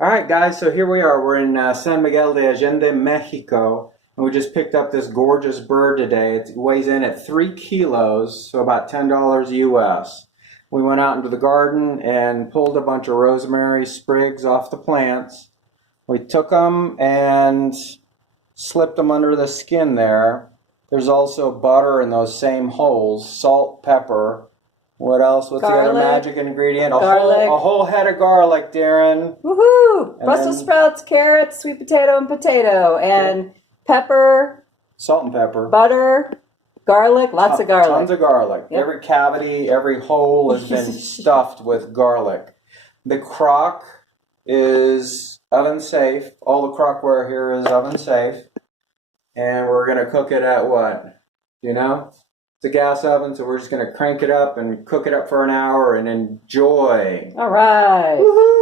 All right, guys, so here we are. We're in San Miguel de Allende, Mexico, and we just picked up this gorgeous bird today. It weighs in at 3 kilos, so about $10 US. We went out into the garden and pulled a bunch of rosemary sprigs off the plants. We took them and slipped them under the skin there. There's also butter in those same holes, salt, pepper. What else? What's Garlic. the other magic ingredient? Garlic. A whole head of garlic, Darren. Woohoo! And Brussels then- sprouts, carrots, sweet potato, and potato, and pepper, Salt and pepper. butter, garlic, lots of garlic. Tons of garlic. Yep. Every cavity, every hole has been stuffed with garlic. The crock is oven safe. All the crockware here is oven safe. And we're going to cook it at what? You know? It's a gas oven, so we're just going to crank it up and cook it up for an hour and enjoy. All right. Woohoo!